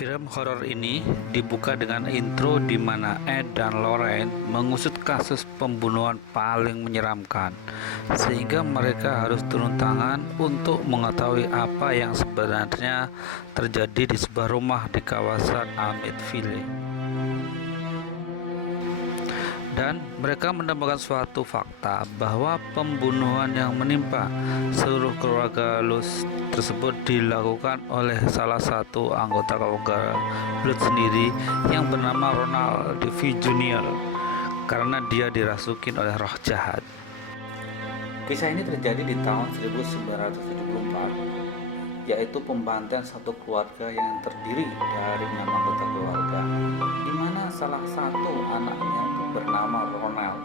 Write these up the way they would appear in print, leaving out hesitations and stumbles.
Film horor ini dibuka dengan intro di mana Ed dan Lorraine mengusut kasus pembunuhan paling menyeramkan, sehingga mereka harus turun tangan untuk mengetahui apa yang sebenarnya terjadi di sebuah rumah di kawasan Amityville. Dan mereka menemukan suatu fakta bahwa pembunuhan yang menimpa seluruh keluarga Lutz tersebut dilakukan oleh salah satu anggota keluarga Lutz sendiri yang bernama Ronald DeVille Jr. karena dia dirasukin oleh roh jahat. Kisah ini terjadi di tahun 1974, yaitu pembantaian satu keluarga yang terdiri dari 6 anggota keluarga, di mana salah satu anaknya bernama Ronald.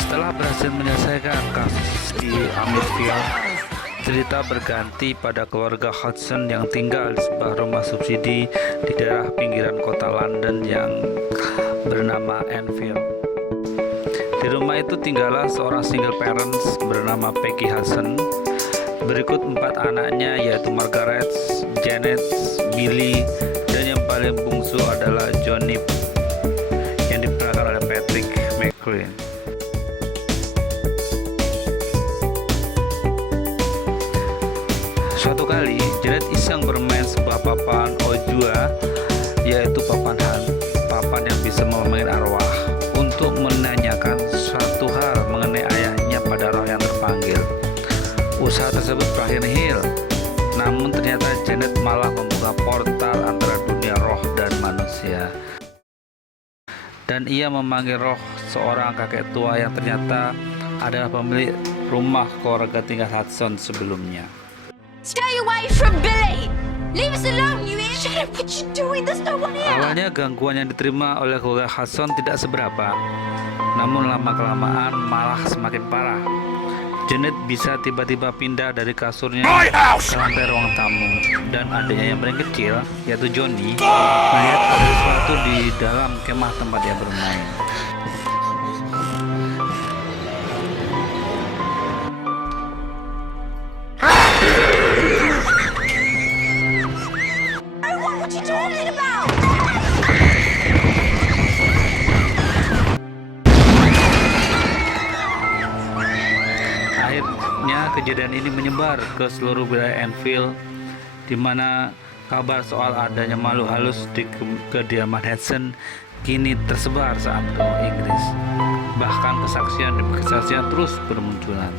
Setelah berhasil menyelesaikan kasus di Amityville, cerita berganti pada keluarga Hudson yang tinggal di sebuah rumah subsidi di daerah pinggiran kota London yang bernama Enfield. Di rumah itu tinggallah seorang single parents bernama Peggy Hudson. Berikut 4 anaknya, yaitu Margaret, Janet, Billy, dan yang paling bungsu adalah Johnny yang diperankan oleh Patrick McGoohan. Suatu kali, Janet iseng bermain sebuah papan Ouija, yaitu papan yang bisa memanggil arwah, untuk menanyakan suatu hal mengenai ayahnya pada roh yang terpanggil. Usaha tersebut berakhir nihil, namun ternyata Janet malah membuka portal antara dunia roh dan manusia. Dan ia memanggil roh seorang kakek tua yang ternyata adalah pemilik rumah keluarga tinggal Hudson sebelumnya. Stay away from Billy! Leave us alone, you hear? Shut up, what you doing? There's no one here! Awalnya gangguan yang diterima oleh keluarga Hudson tidak seberapa, namun lama-kelamaan malah semakin parah. Janet bisa tiba-tiba pindah dari kasurnya ke lantai ruang tamu, dan adiknya yang paling kecil, yaitu Johnny, melihat ada sesuatu di dalam kemah tempat dia bermain. What you talking about? Akhirnya kejadian ini menyebar ke seluruh wilayah Enfield, di mana kabar soal adanya makhluk halus di kediaman Hudson kini tersebar saat benua Inggris. Bahkan kesaksian demi kesaksian terus bermunculan.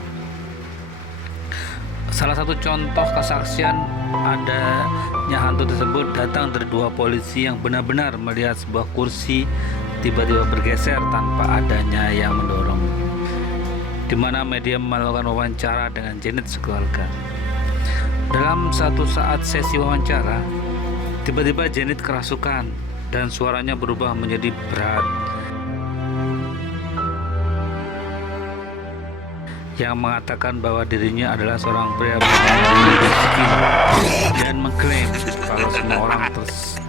Salah satu contoh kesaksian adanya hantu tersebut datang dari 2 polisi yang benar-benar melihat sebuah kursi tiba-tiba bergeser tanpa adanya yang mendorong, di mana media melakukan wawancara dengan Janet sekeluarga. Dalam satu saat sesi wawancara, tiba-tiba Janet kerasukan dan suaranya berubah menjadi berat, yang mengatakan bahwa dirinya adalah seorang pria miskin dan mengklaim kalau semua orang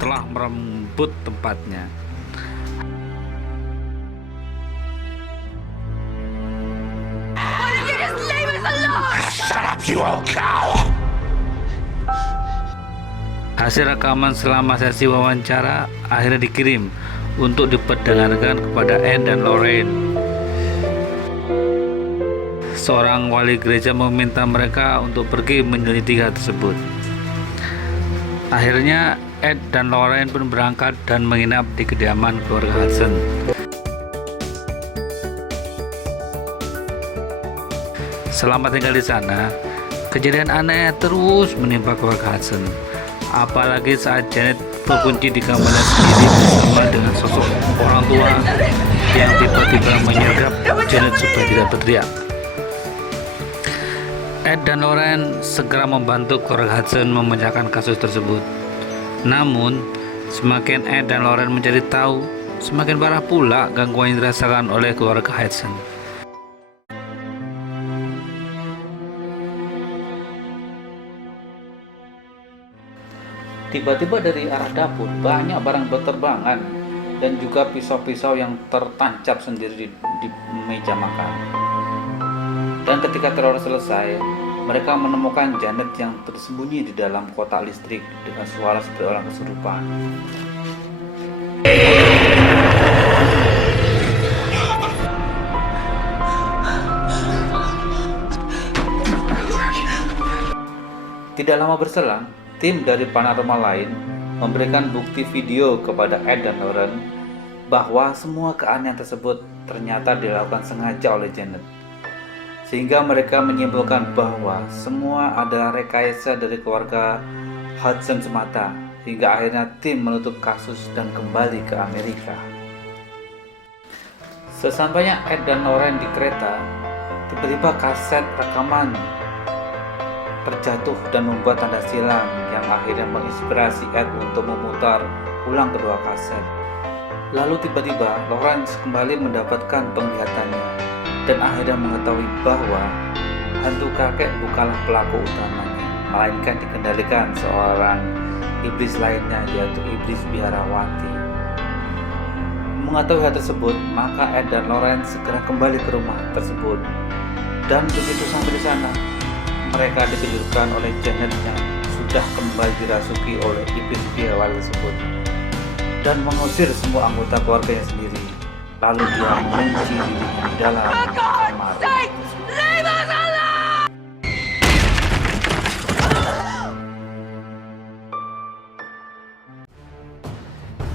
telah merembut tempatnya. Why don't you just leave us alone? Shut up, you old cow! Hasil rekaman selama sesi wawancara akhirnya dikirim untuk diperdengarkan kepada Ed dan Lorraine. Seorang wali gereja meminta mereka untuk pergi meneliti hal tersebut. Akhirnya Ed dan Lorraine pun berangkat dan menginap di kediaman keluarga Hudson. Selama tinggal di sana, kejadian aneh terus menimpa keluarga Hudson. Apalagi saat Janet terkunci di kamarnya sendiri bersama dengan sosok orang tua yang tiba-tiba menyergap Janet supaya tidak berteriak. Ed dan Lorraine segera membantu keluarga Hudson memecahkan kasus tersebut. Namun, semakin Ed dan Lorraine mencari tahu, semakin parah pula gangguan yang dirasakan oleh keluarga Hudson. Tiba-tiba dari arah dapur banyak barang berterbangan dan juga pisau-pisau yang tertancap sendiri di meja makan. Dan ketika teror selesai, Mereka menemukan Janet yang tersembunyi di dalam kotak listrik dengan suara seperti orang kesurupan. Tidak lama berselang, tim dari paranormal lain memberikan bukti video kepada Ed dan Lauren bahwa semua keanehan tersebut ternyata dilakukan sengaja oleh Janet. Sehingga mereka menyimpulkan bahwa semua adalah rekayasa dari keluarga Hudson semata, hingga akhirnya tim menutup kasus dan kembali ke Amerika. Sesampainya Ed dan Lauren di kereta, tiba-tiba kaset rekaman terjatuh dan membuat tanda silang yang akhirnya menginspirasi Ed untuk memutar ulang kedua kaset. Lalu tiba-tiba Lawrence kembali mendapatkan penglihatannya dan akhirnya mengetahui bahwa hantu kakek bukanlah pelaku utamanya, melainkan dikendalikan seorang iblis lainnya, yaitu iblis biarawati. Mengetahui hal tersebut, maka Ed dan Lawrence segera kembali ke rumah tersebut, dan begitu sampai di sana, mereka dikejutkan oleh Janet yang sudah kembali dirasuki oleh iblis biarawati tersebut dan mengusir semua anggota keluarganya sendiri. Lalu dia mengunci dirinya di dalam kamar.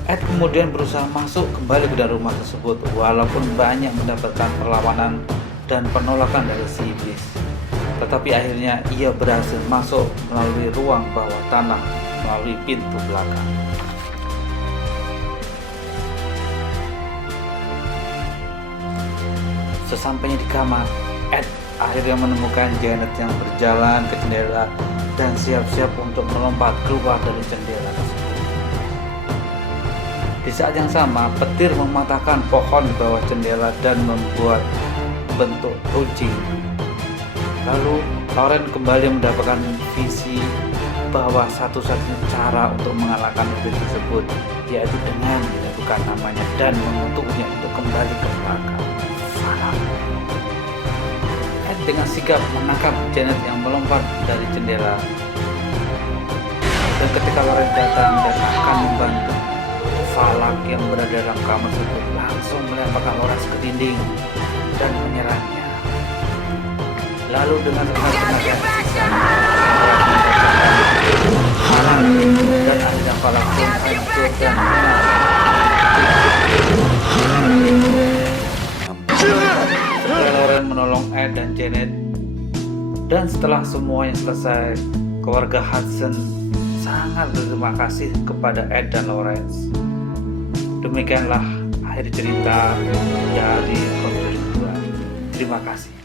Ed kemudian berusaha masuk kembali ke dalam rumah tersebut, walaupun banyak mendapatkan perlawanan dan penolakan dari si iblis. Tetapi akhirnya ia berhasil masuk melalui ruang bawah tanah melalui pintu belakang. Sesampainya di kamar, Ed akhirnya menemukan Janet yang berjalan ke jendela dan siap-siap untuk melompat keluar dari jendela tersebut. Di saat yang sama, petir mematahkan pohon di bawah jendela dan membuat bentuk runcing. Lalu Lauren kembali mendapatkan visi bahwa satu-satunya cara untuk mengalahkan iblis tersebut yaitu dengan menyebutkan namanya dan mengutuknya untuk kembali ke belakang. Ed dengan sigap menangkap Janet yang melompat dari jendela, dan ketika Lauren datang dan akan membantu, Falak yang berada dalam kamar tersebut langsung melemparkan Lawrence ke dinding dan menyerangnya. Lalu dengan tenaga yang tersisa, Falak dan akhirnya Falak pun hancur dan punah. Lauren menolong Ed dan Janet, dan setelah semuanya selesai, keluarga Hudson sangat berterima kasih kepada Ed dan Lawrence. Demikianlah akhir cerita dari Conjuring 2. Terima kasih.